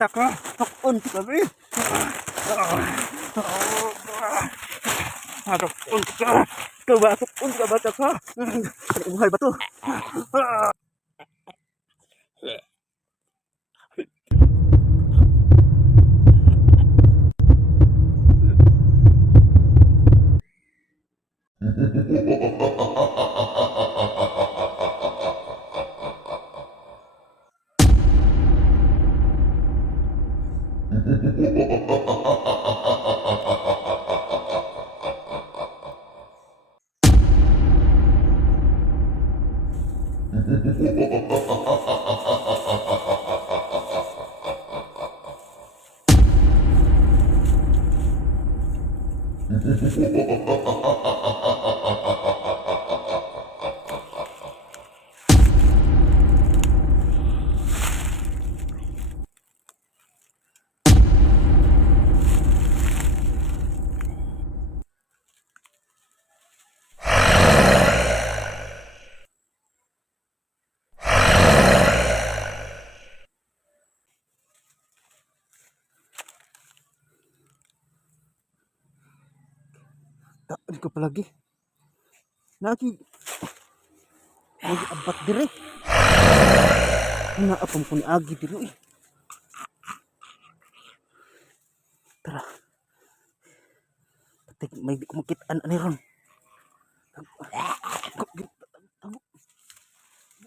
Taka, tukon kami. Tukon ka. Coba tukon ka bata ka. Buhay ba to? Tak, di ko palagi. Lagi abat dire. Naapam ko ni Agi dito eh. Tara. Patik may di ko makitaan ani ron.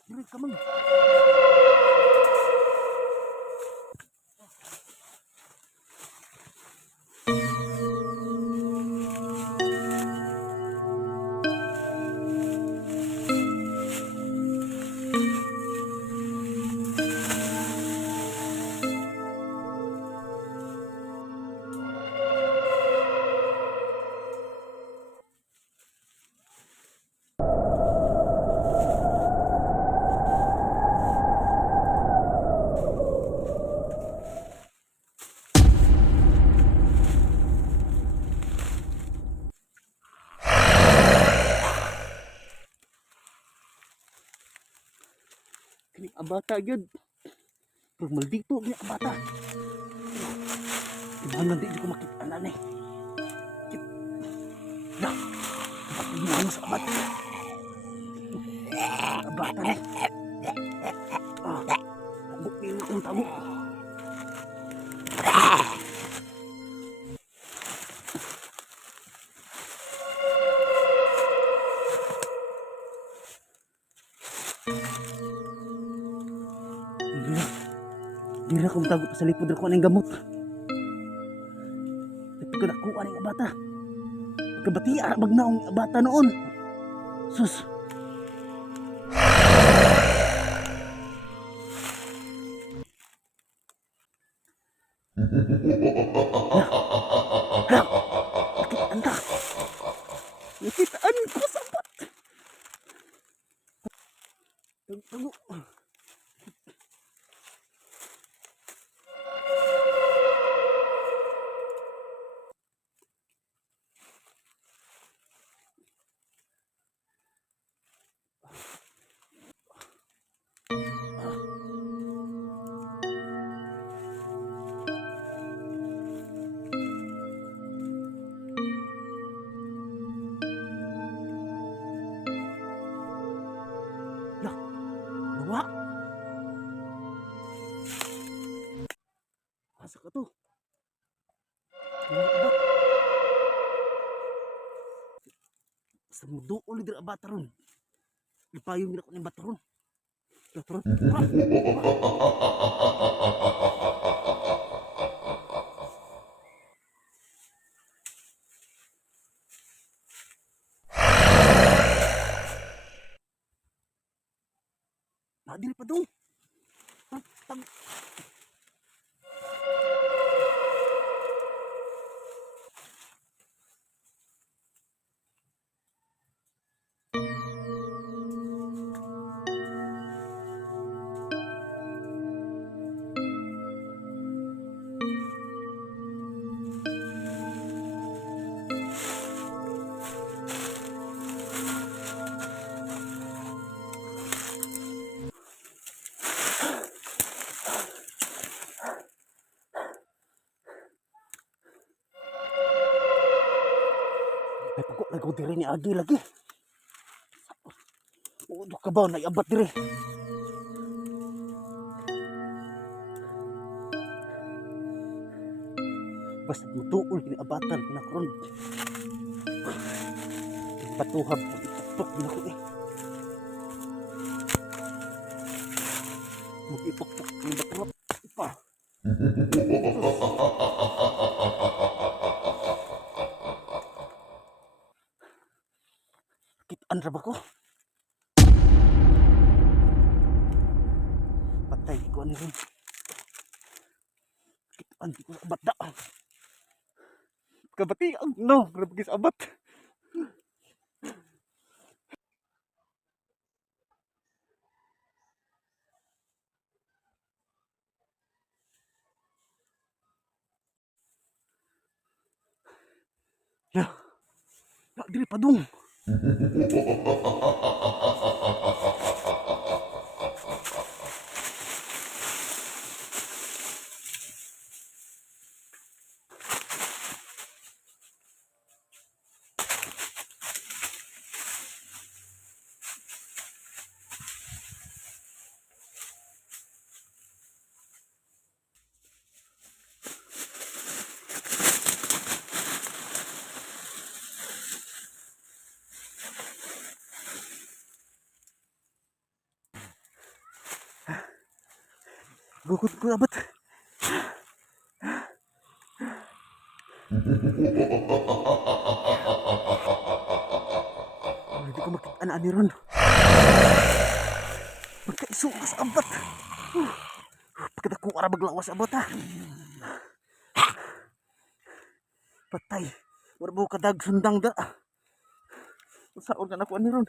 Dire ka man. Kini abata gyud. Pag maldito kini abata. Ibanan di ko makita na ni. Dah. Pagbuhan sa abata. Abata ni. Tago ni akong tago. Dira kong tago pa sa lipod ko aning gamot. Ito ko nakuha ng abata. Pagkabatia, magnaong abata noon. Sus. Nakitaan ta. Nakitaan ko sa bat. Tago. Nawa. Asa ka to? Abat. Sa mudo ulit dira abata ron. Ipayong nila ko ng bata ron. Ron. Nadil pa dong. Ako lago diri ni Agi lagi. Udo ka ba naiabat diri? Basta mutuol kini abatan pinakaron. Patuhab ipok din ako eh. Mag-ipok-pok ng baterot. Pa. Kitaan ra ba ko? Patay ko ano rin. Kitaan di ko sa abat da. Kabati ang no, grabe sa abat. Ya. Ya diri padung. Gukut ko abat. Hindi ko makita na ani ron. Magkaisukas abat. Pagkita ko ara maglawas abat ha. Patay. Wala mo kadag sundang da. Saon ka na ko ani ron.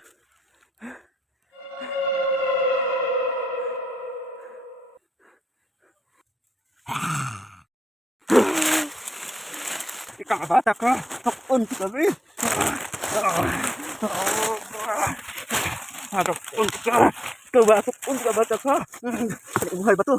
Ikaw bata ka. Takon ka kami. Takon ka. Ikaw ba? Takon ka bata ka. Buhay ba to?